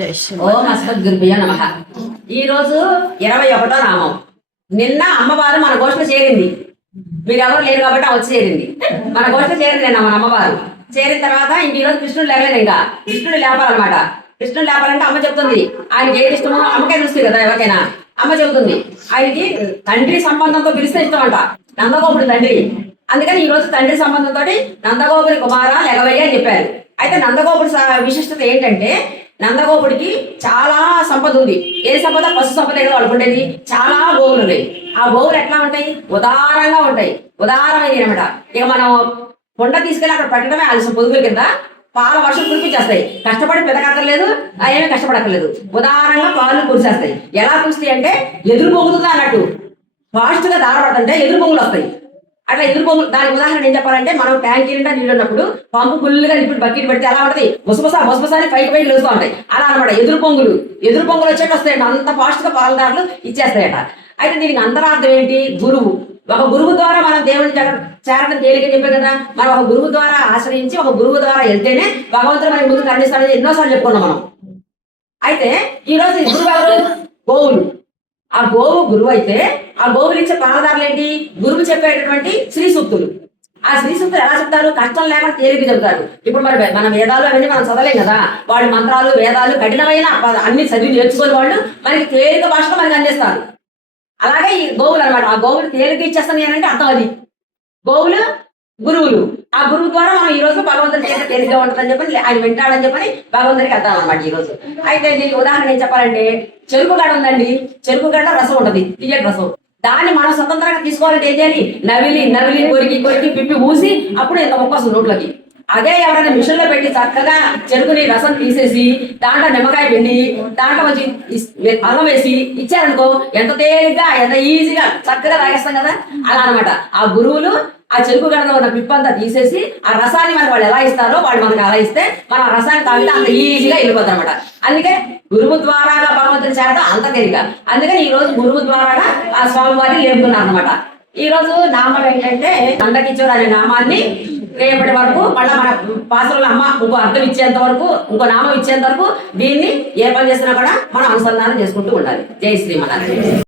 ఓ శ్రీ ఓం అస్మద్గురుభ్యో నమ. ఈరోజు ఇరవై ఒకటో నామం. నిన్న అమ్మవారు మన గోష్ఠ చేరింది. మీరెవరు లేరు కాబట్టి ఆమె వచ్చి చేరింది. మన గోష్ఠ చేరింది నిన్న మన అమ్మవారు. చేరిన తర్వాత ఇంక ఈ రోజు కృష్ణుడు లేవలేదు ఇంకా. కృష్ణుడు లేపాలన్నమాట. కృష్ణుడు లేపాలంటే అమ్మ చెప్తుంది. ఆయనకి ఏది ఇష్టమో అమ్మకే తెలుస్తుంది కదా ఎవరికైనా. అమ్మ చెబుతుంది. ఆయనకి తండ్రి సంబంధంతో పిలిస్తే ఇష్టం అంట నందగోపుడు తండ్రి. అందుకని ఈ రోజు తండ్రి సంబంధంతో నందగోపురి కుమార లెగవయ్య అని చెప్పారు. అయితే నందగోపుడు విశిష్టత ఏంటంటే నందగోపుడికి చాలా సంపద ఉంది. ఏ సంపద? పశు సంపద ఏదో వాళ్ళకు చాలా గోవులు ఉన్నాయి. ఆ గోవులు ఎట్లా ఉంటాయి? ఉదారంగా ఉంటాయి. ఉదారమైనవి అనమాట ఇక మనం కొండ తీసుకెళ్ళి అక్కడ పెట్టడమే ఆలస్యం. పొదుగుల కింద పాల వర్షం కురిపించేస్తాయి. కష్టపడి పెదకక్కర్లేదు. ఏమీ కష్టపడక్కర్లేదు. ఉదారంగా పాలు కురిసేస్తాయి. ఎలా కురిస్తాయి అంటే ఎదురు పొంగుతుందా అన్నట్టు. ఫాస్ట్గా దారపడుతుంటే ఎదురు పొంగులు వస్తాయి. అట్లా ఎదురు పొంగులు దానికి ఉదాహరణ ఏం చెప్పాలంటే మనం ట్యాంక్ నిండా నీళ్ళు ఉన్నప్పుడు పంపు ఫుల్గా ఇప్పుడు బకెట్ పెడితే ఎలా పడుతుంది. బుసబుస బుసబుస పైకి పైకి లేస్తూ ఉంటాయి. అలా అనమాట ఎదురు పొంగులు. ఎదురు పొంగులు వచ్చేట వస్తాయంట. అంత ఫాస్ట్గా పాలదారులు ఇచ్చేస్తాయట. అయితే దీనికి అంతరార్థం ఏంటి? గురువు. ఒక గురువు ద్వారా మనం దేవుని చేరడం తేలిక చెప్పే కదా. మనం ఒక గురువు ద్వారా ఆశ్రయించి ఒక గురువు ద్వారా వెళ్తేనే భగవంతుడు మనకి ముందు కరుణిస్తాడని ఎన్నోసార్లు చెప్పుకున్నాం మనం. అయితే ఈరోజు గురువు ఎవరు? గోవులు ఆ గోవు గురువు అయితే ఆ గోవులు ఇచ్చే పాలదారులు ఏంటి? గురువు చెప్పేటటువంటి శ్రీ సూక్తులు ఆ శ్రీ సూక్తులు ఎలా చెప్తారు? కష్టం లేకుండా తేలిక చెబుతారు ఇప్పుడు మరి మన వేదాలు అవన్నీ మనం చదవలేం కదా. వాళ్ళ మంత్రాలు వేదాలు కఠినమైన అన్ని చదివి నేర్చుకుని వాళ్ళు మనకి తేలిక భాషలో మనకి అందిస్తారు. అలాగే ఈ గోవులు అన్నమాట. ఆ గోవులు తేలిక ఇచ్చేస్తాను అంటే అర్థం అది. గోవులు గురువులు. ఆ గురువు ద్వారా మనం ఈ రోజు భగవంతుని తేలిగ్గా ఉంటుందని చెప్పని ఆయన వింటాడని చెప్పని భగవంతుడికి వెళ్తాను అనమాట ఈ రోజు. అయితే దీనికి ఉదాహరణ ఏం చెప్పాలంటే చెరుకు గడ ఉందండి. చెరుకు గడ రసం ఉంటుంది తీయటి రసం. దాన్ని మనం స్వతంత్రంగా తీసుకోవాలంటే ఏం చేయాలి? నవిలి నవిలి కొరికి కొరికి పిప్పి ఊసి అప్పుడు ఇంత మొక్క నోట్లోకి. అదే ఎవరైనా మిషన్లో పెట్టి చక్కగా చెరుకుని రసం తీసేసి దాంట్లో నిమ్మకాయ పిండి దాంట్లో వచ్చి అల్లం వేసి ఇచ్చారనుకో ఎంత తేలిగ్గా ఎంత ఈజీగా చక్కగా తాగేస్తాం కదా? అలా అనమాట ఆ గురువులు ఆ చెరుకు గడలో ఉన్న పిప్పంతా తీసేసి ఆ రసాన్ని మనకి వాళ్ళు ఎలా ఇస్తారో వాళ్ళు మనకి అలా ఇస్తే మనం ఆ రసాన్ని తాగితే అంత ఈజీగా వెళ్ళిపోతాం అనమాట అందుకే గురువు ద్వారాగా భగవంతుని చేరడం అంత తేలిక. అందుకని ఈ రోజు గురువు ద్వారాగా ఆ స్వామి వారిని అనమాట ఈ రోజు నామం ఏంటంటే నందకిచోర్ అనే నామాన్ని రేపటి వరకు మళ్ళీ మన పాసరుల అమ్మ ఇంకో అర్థం ఇచ్చేంత వరకు ఇంకో నామం ఇచ్చేంత వరకు దీన్ని ఏ పని చేసినా కూడా మనం అనుసంధానం చేసుకుంటూ ఉండాలి. జై శ్రీమన్నారాయణ.